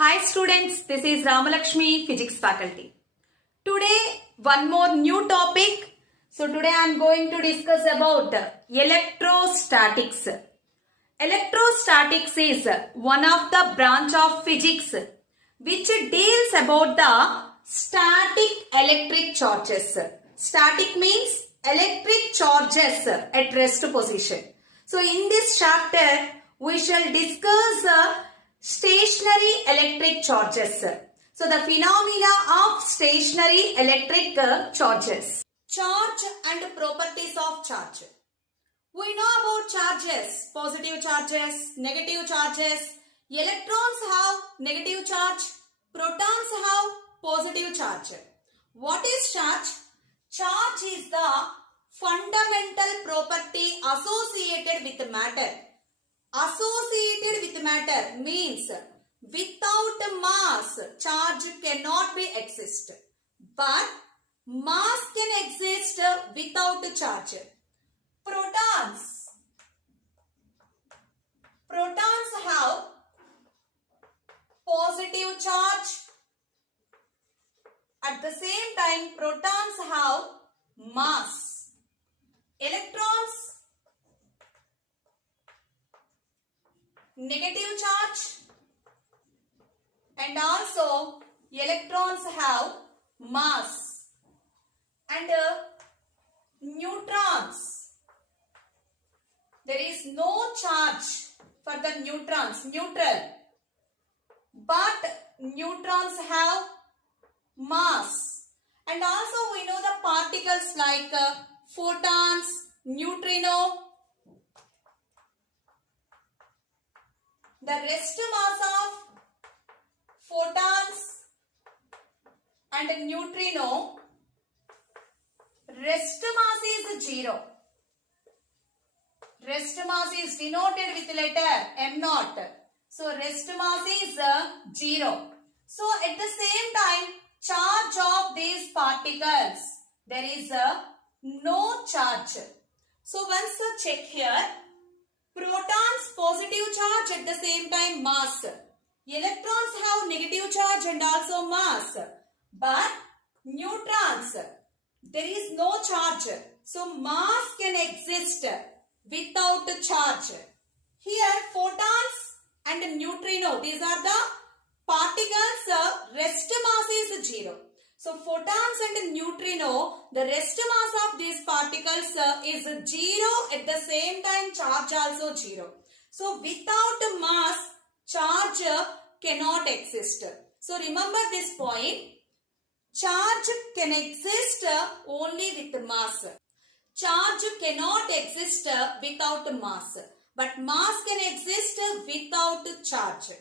Hi students, this is Ramalakshmi, Physics faculty. Today one more new topic. So today I am going to discuss about electrostatics. Electrostatics is one of the branch of physics which deals about the static electric charges. Static means electric charges at rest position. So in this chapter we shall discuss stationary electric charges. So the phenomena of stationary electric charges. Charge and properties of charge. We know about charges, positive charges, negative charges. Electrons have negative charge, protons have positive charge. What is charge? Charge is the fundamental property associated with matter. Associated with matter means without mass, charge cannot be exist. But mass can exist without charge. Protons have positive charge. At the same time, protons have mass. Electrons, negative charge, and also electrons have mass. And neutrons, there is no charge for the neutrons, neutral, but neutrons have mass. And also we know the particles like photons, neutrino. The rest mass of photons and neutrino, rest mass is 0. Rest mass is denoted with letter M0. So rest mass is 0. So at the same time, charge of these particles, there is no charge. So once check here, protons positive charge, at the same time mass. Electrons have negative charge and also mass. But neutrons, there is no charge. So mass can exist without charge. Here photons and neutrino, these are the particles, rest mass is 0. So photons and neutrino, the rest mass of these particles is 0, at the same time charge also 0. So without mass, charge cannot exist. So remember this point, charge can exist only with mass. Charge cannot exist without mass, but mass can exist without charge.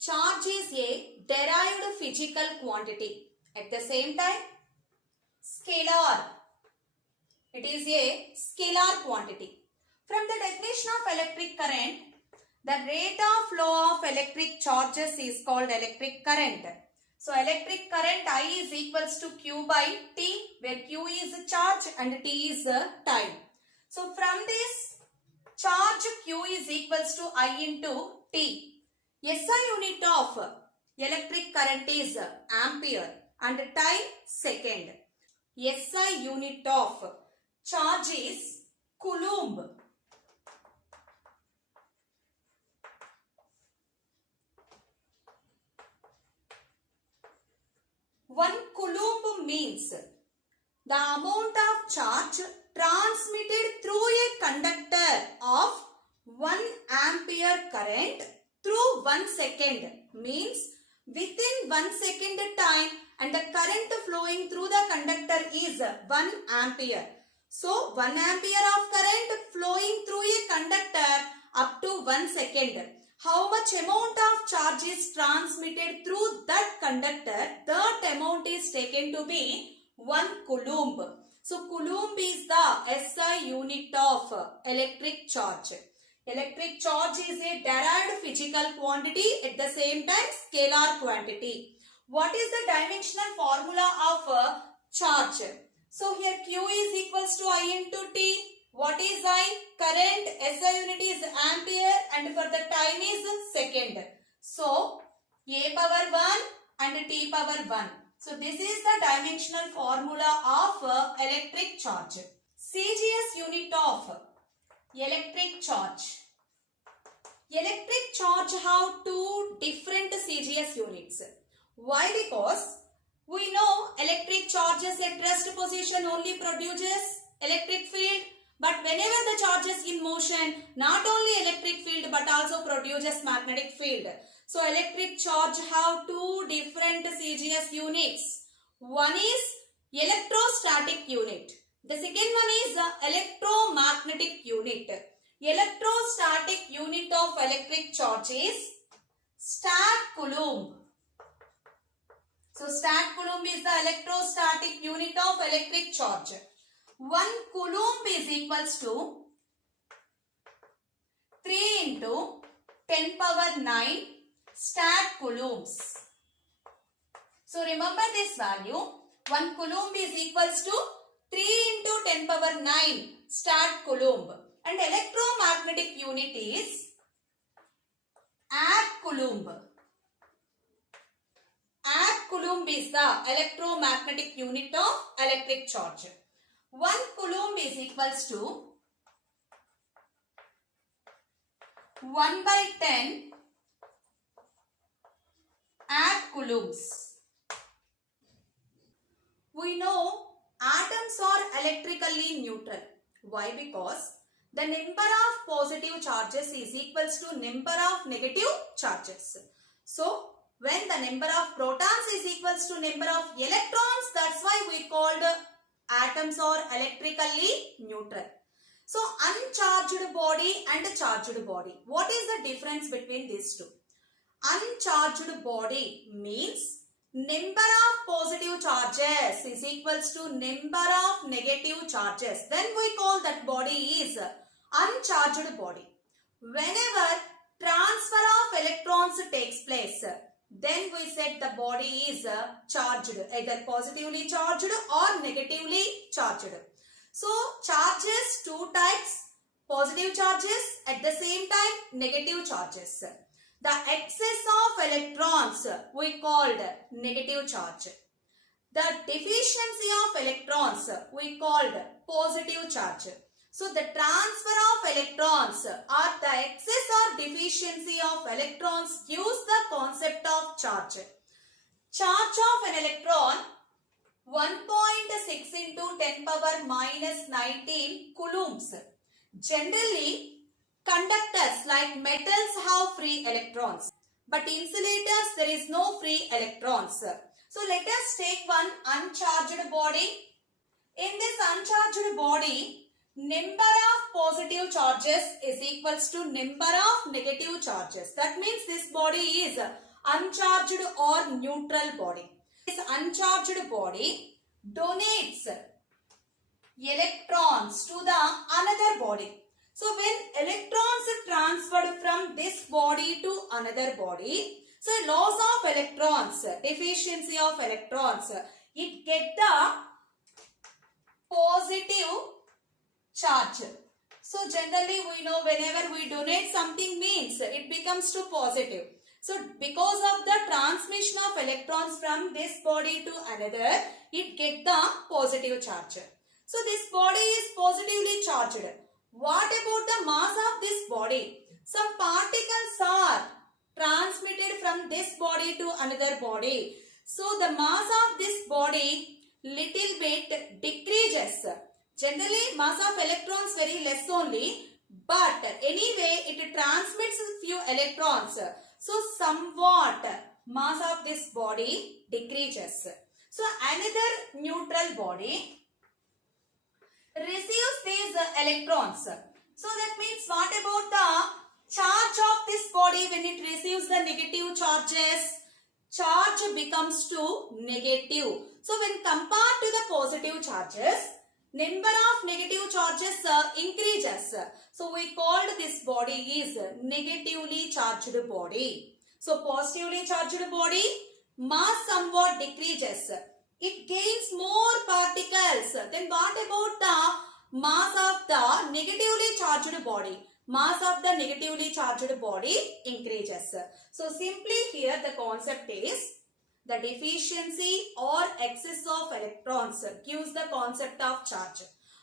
Charge is a derived physical quantity. At the same time, scalar. It is a scalar quantity. From the definition of electric current, the rate of flow of electric charges is called electric current. So electric current I is equals to Q by T, where Q is charge and T is time. So from this, charge Q is equals to I into T. SI unit of electric current is ampere and time second. SI unit of charge is coulomb. One coulomb means the amount of charge transmitted through a conductor of 1 ampere current through 1 second, means within 1 second time, and the current flowing through the conductor is 1 ampere. So 1 ampere of current flowing through a conductor up to 1 second. How much amount of charge is transmitted through that conductor, that amount is taken to be 1 coulomb. So coulomb is the SI unit of electric charge. Electric charge is a derived physical quantity, at the same time scalar quantity. What is the dimensional formula of charge? So here Q is equals to I into T. What is I? Current, SI unit is ampere, and for the time is second. So A power 1 and T power 1. So this is the dimensional formula of electric charge. CGS unit of electric charge. Electric charge have two different CGS units. Why? Because we know electric charges at rest position only produces electric field, but whenever the charge is in motion, not only electric field but also produces magnetic field. So electric charge have two different CGS units. One is electrostatic unit. The second one is electromagnetic unit. Electrostatic unit of electric charge is stat coulomb. So stat coulomb is the electrostatic unit of electric charge. 1 coulomb is equals to 3 into 10 power 9 stat coulombs. So remember this value. 1 coulomb is equals to 3 into 10 power 9 stat coulomb. And electromagnetic unit is amp coulomb. Amp coulomb is the electromagnetic unit of electric charge. 1 coulomb is equals to 1 by 10 amp coulombs. We know atoms are electrically neutral. Why? Because the number of positive charges is equals to number of negative charges. So, when the number of protons is equals to number of electrons, that's why we called atoms are electrically neutral. So, uncharged body and charged body. What is the difference between these two? Uncharged body means number of positive charges is equals to number of negative charges. Then we call that body is uncharged body. Whenever transfer of electrons takes place, then we said the body is charged, either positively charged or negatively charged. So charges, two types, positive charges, at the same time negative charges. The excess of electrons we called negative charge. The deficiency of electrons we called positive charge. So the transfer of electrons or the excess or deficiency of electrons gives the concept of charge. Charge of an electron 1.6 into 10 power minus 19 coulombs. Generally, conductors like metals have free electrons, but insulators there is no free electrons. So let us take one uncharged body. In this uncharged body, number of positive charges is equals to number of negative charges. That means this body is uncharged or neutral body. This uncharged body donates electrons to the another body. So when electrons are transferred from this body to another body, so loss of electrons, deficiency of electrons, it get the positive charge. So generally we know whenever we donate something means it becomes to positive. So because of the transmission of electrons from this body to another, it get the positive charge. So this body is positively charged. What about the mass of this body? Some particles are transmitted from this body to another body. So the mass of this body little bit decreases. Generally mass of electrons very less only, but anyway it transmits few electrons. So somewhat mass of this body decreases. So another neutral body receives these electrons. So that means what about the charge of this body when it receives the negative charges? Charge becomes to negative. So when compared to the positive charges, number of negative charges increases. So we called this body is negatively charged body. So positively charged body, mass somewhat decreases. It gains more particles. Then what about the mass of the negatively charged body? mass of the negatively charged body increases. So simply here the concept is the deficiency or excess of electrons gives the concept of charge.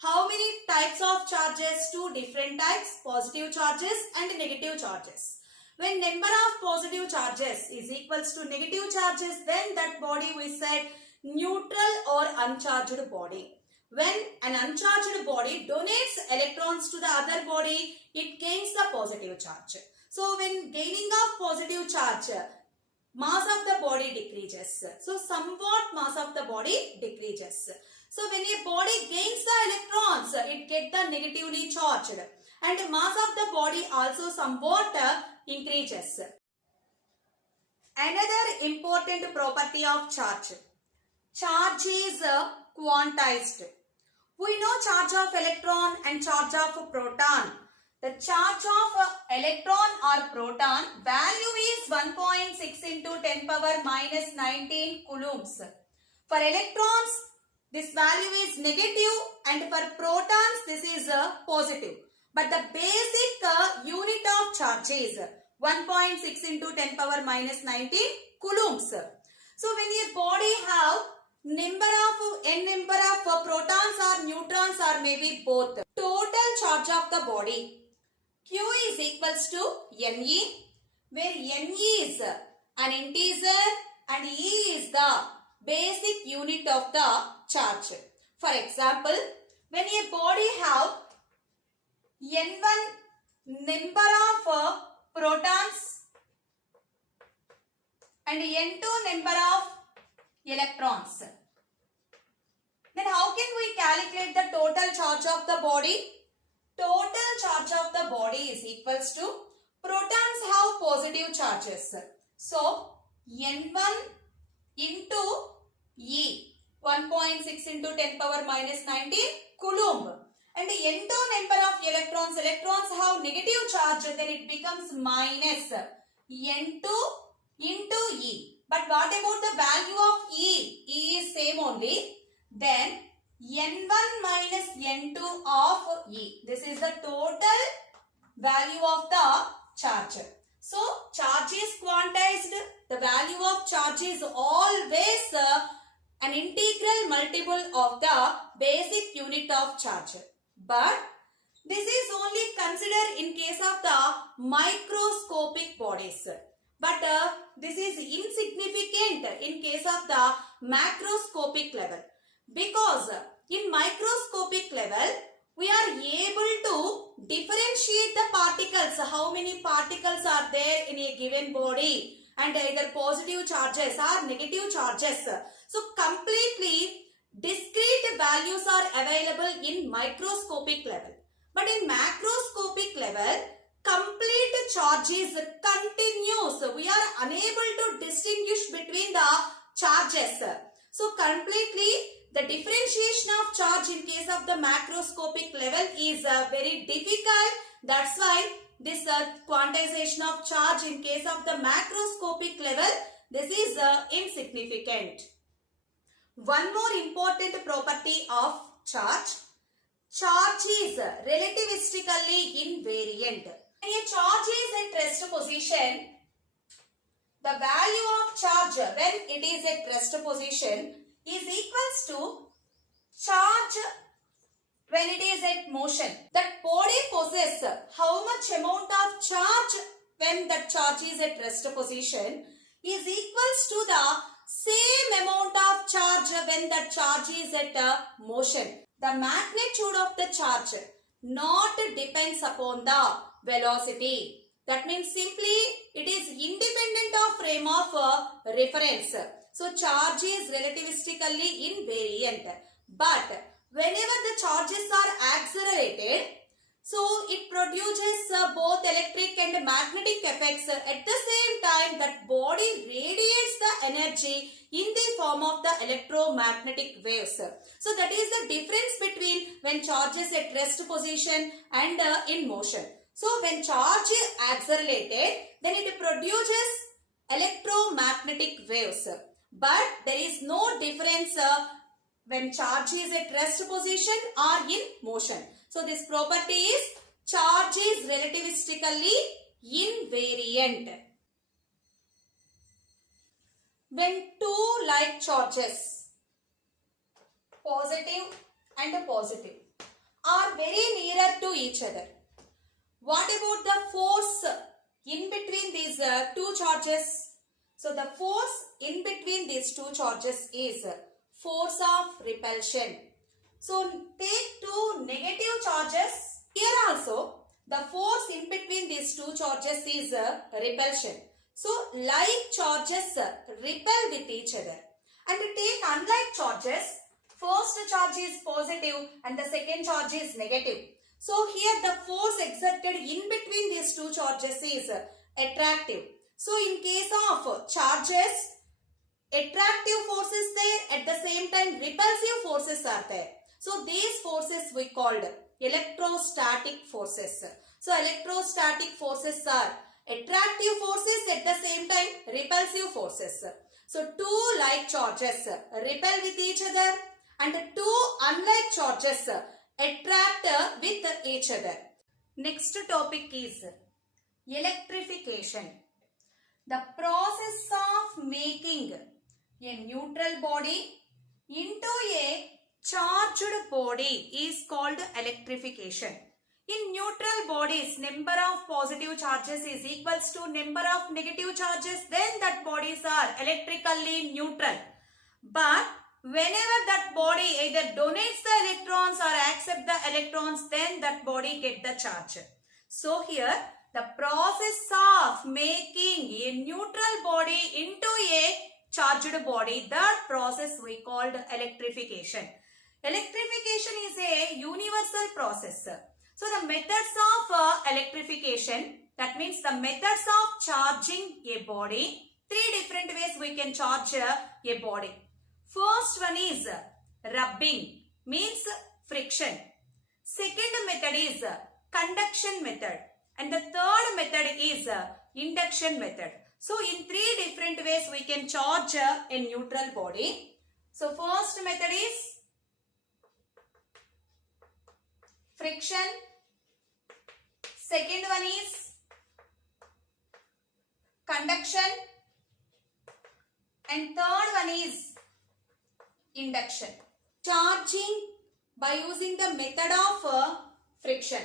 How many types of charges? Two different types, positive charges and negative charges. When number of positive charges is equals to negative charges, then that body we said neutral or uncharged body. When an uncharged body donates electrons to the other body, it gains the positive charge. So when gaining of positive charge, mass of the body decreases. So somewhat mass of the body decreases. So when a body gains the electrons, it gets the negatively charged. And mass of the body also somewhat increases. Another important property of charge. Charge is quantized. We know charge of electron and charge of proton. The charge of electron or proton value is 1.6 into 10 power minus 19 coulombs. For electrons, this value is negative, and for protons, this is positive. But the basic unit of charge is 1.6 into 10 power minus 19 coulombs. So when a body have n number of protons or neutrons or maybe both, total charge of the body Q is equals to Ne, where Ne is an integer and E is the basic unit of the charge. For example, when a body have N1 number of protons and N2 number of electrons, then how can we calculate the total charge of the body? Total charge of the body is equals to, protons have positive charges. So, N1 into E, 1.6 into 10 power minus 19 coulomb. And N2 number of electrons, electrons have negative charge, then it becomes minus N2 into E. But what about the value of E? E is same only. Then N1 minus N2 of E. This is the total value of the charge. So, charge is quantized. The value of charge is always an integral multiple of the basic unit of charge. But this is only considered in case of the microscopic bodies. But this is insignificant in case of the macroscopic level. Because in microscopic level, we are able to differentiate the particles. How many particles are there in a given body, and either positive charges or negative charges. So completely discrete values are available in microscopic level. But in macroscopic level, complete charge is continuous. We are unable to distinguish between the charges. So completely the differentiation of charge in case of the macroscopic level is very difficult. That's why this quantization of charge in case of the macroscopic level, this is insignificant. One more important property of charge. Charge is relativistically invariant. When a charge is at rest position, the value of charge when it is at rest position is equals to charge when it is at motion. That body possesses how much amount of charge when that charge is at rest position is equals to the same amount of charge when that charge is at motion. The magnitude of the charge not depends upon the velocity. That means simply it is independent of frame of reference. So charge is relativistically invariant. But whenever the charges are accelerated, so it produces both electric and magnetic effects. At the same time, that body radiates the energy in the form of the electromagnetic waves. So that is the difference between when charge is at rest position and in motion. So when charge is accelerated, then it produces electromagnetic waves. But there is no difference when charge is at rest position or in motion. So this property is charge is relativistically invariant. When two like charges, positive and positive, are very nearer to each other, what about the force in between these two charges? So the force in between these two charges is force of repulsion. So take two negative charges. Here also the force in between these two charges is repulsion. So like charges repel with each other. And take unlike charges, first charge is positive and the second charge is negative. So here the force exerted in between these two charges is attractive. So in case of charges, attractive force is there, at the same time repulsive forces are there. So these forces we called electrostatic forces. So electrostatic forces are attractive forces, at the same time repulsive forces. So two like charges repel with each other and two unlike charges attract with each other. Next topic is electrification. The process of making a neutral body into a charged body is called electrification. In neutral bodies, number of positive charges is equals to number of negative charges, then that bodies are electrically neutral. But whenever that body either donates the electrons or accepts the electrons, then that body get the charge. So here the process of making a neutral body into a charged body, that process we called electrification. Electrification is a universal process. So the methods of electrification, that means the methods of charging a body, three different ways we can charge a body. First one is rubbing, means friction. Second method is conduction method. And the third method is induction method. So in three different ways we can charge a neutral body. So first method is friction. Second one is conduction. And third one is induction. Charging by using the method of friction.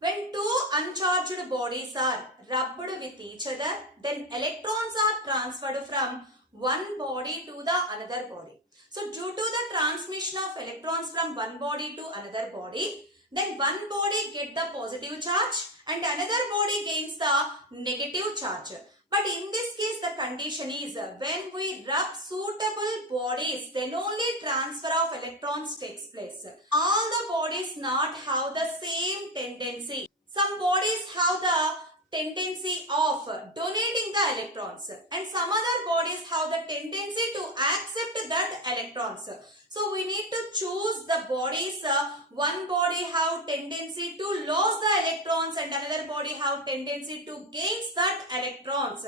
When two uncharged bodies are rubbed with each other, then electrons are transferred from one body to the another body. So due to the transmission of electrons from one body to another body, then one body get the positive charge and another body gains the negative charge. But in this case the condition is when we rub suitable bodies, then only transfer of electrons takes place. All the bodies not have the same tendency. Some bodies have the tendency of donating the electrons and some other bodies have the tendency to accept that electrons. So we need to choose the bodies. One body have tendency to lose the electrons and another body have tendency to gain that electrons.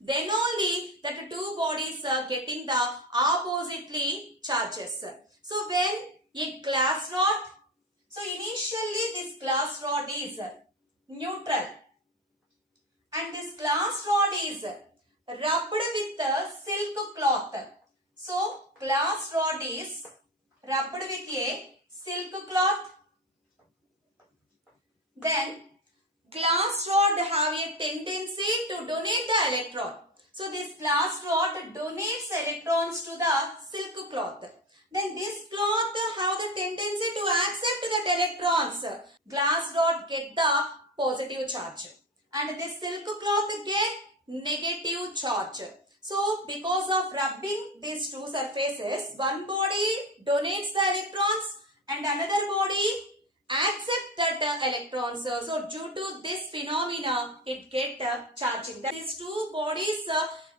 Then only that two bodies are getting the oppositely charges. So when a glass rod, so initially this glass rod is neutral and this glass rod is rubbed with a silk cloth. So glass rod is rubbed with a silk cloth. Then glass rod have a tendency to donate the electron. So this glass rod donates electrons to the silk cloth. Then this cloth have the tendency to accept that electrons. Glass rod get the positive charge and this silk cloth get negative charge. So because of rubbing these two surfaces, one body donates the electrons and another body accepts that electrons. So due to this phenomena, it get charging. These two bodies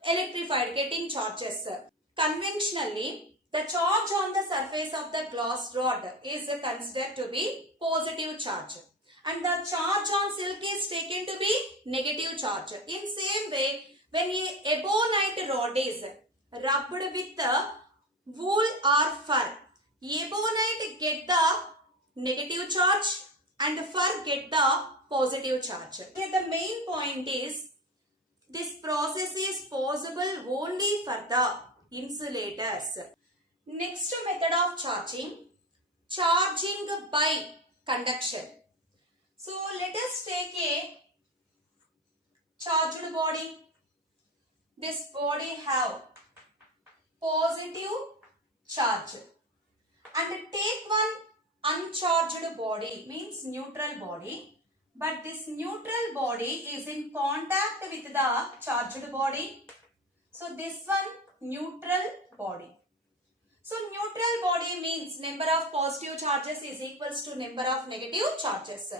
electrified, getting charges. Conventionally, the charge on the surface of the glass rod is considered to be positive charge. And the charge on silk is taken to be negative charge. In same way, when a ebonite rod is rubbed with wool or fur, ebonite get the negative charge and get the positive charge. Here the main point is this process is possible only for the insulators. Next method of charging by conduction. So let us take a charged body. This body have positive charge, and take one uncharged body, means neutral body, but this neutral body is in contact with the charged body. So this one neutral body. So neutral body means number of positive charges is equals to number of negative charges.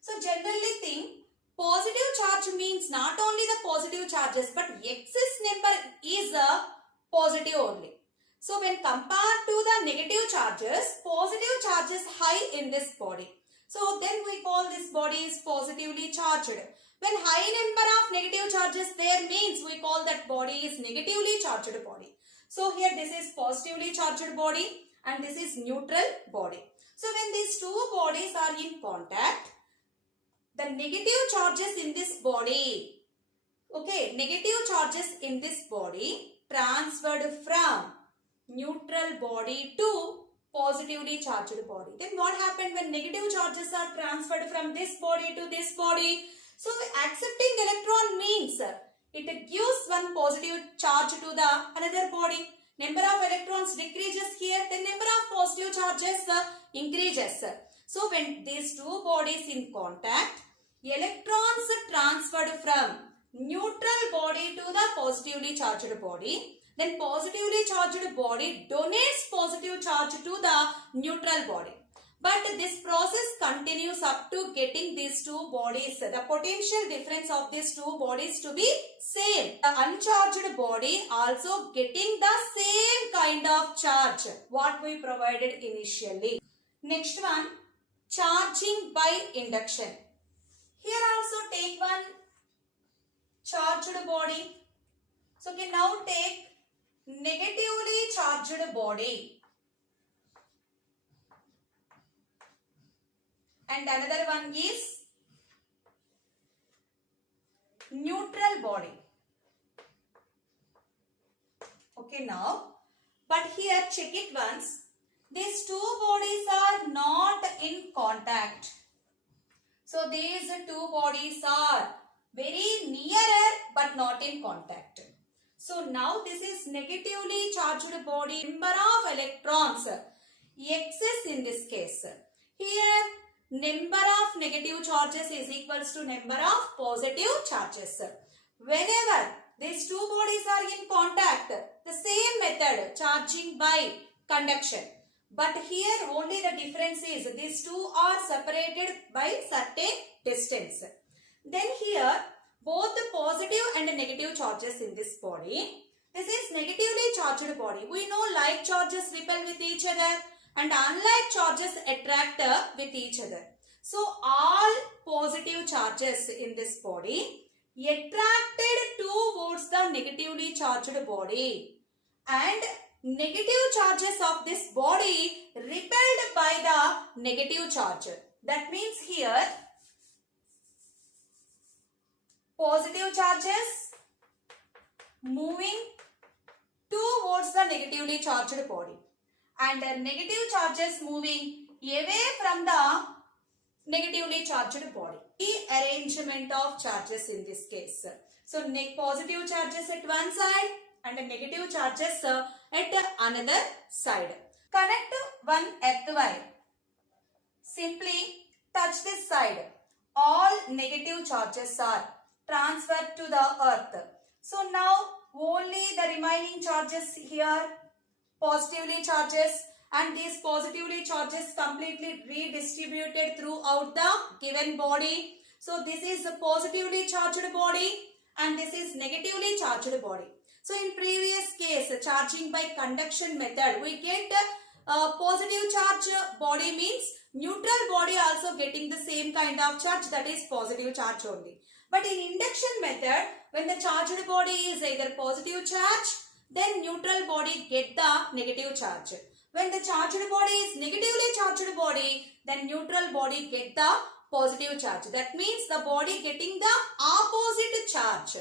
So generally think positive charge means not only the positive charges but excess number is a positive only. So when compared to the negative charges, positive charge is high in this body. So then we call this body is positively charged. When high number of negative charges there means we call that body is negatively charged body. So here this is positively charged body and this is neutral body. So when these two bodies are in contact, the negative charges in this body, negative charges in this body transferred from neutral body to positively charged body. Then what happened when negative charges are transferred from this body to this body? So accepting electron means it gives one positive charge to the another body. Number of electrons decreases here, then number of positive charges increases. So when these two bodies in contact, electrons transferred from neutral body to the positively charged body. Then positively charged body donates positive charge to the neutral body. But this process continues up to getting these two bodies, the potential difference of these two bodies to be same. The uncharged body also getting the same kind of charge what we provided initially. Next one, charging by induction. Here also take one charged body. So we can now take negatively charged body and another one is neutral body. Okay, now, but here check it once. These two bodies are not in contact. So these two bodies are very nearer but not in contact. So now this is negatively charged body, number of electrons excess in this case. Here number of negative charges is equals to number of positive charges. Whenever these two bodies are in contact, the same method, charging by conduction. But here only the difference is these two are separated by certain distance. Then here both the positive and negative charges in this body. This is negatively charged body. We know like charges repel with each other and unlike charges attract with each other. So all positive charges in this body attracted towards the negatively charged body and negative charges of this body repelled by the negative charge. That means here positive charges moving towards the negatively charged body and negative charges moving away from the negatively charged body. The arrangement of charges in this case. So positive charges at one side and negative charges at another side. Connect one earth wire. Simply touch this side. All negative charges are transferred to the earth. So now only the remaining charges here, positively charges, and these positively charges completely redistributed throughout the given body. So this is a positively charged body and this is negatively charged body. So in previous case, charging by conduction method, we get positive charge body means neutral body also getting the same kind of charge, that is positive charge only. But in induction method, when the charged body is either positive charge, then neutral body get the negative charge. When the charged body is negatively charged body, then neutral body get the positive charge. That means the body getting the opposite charge.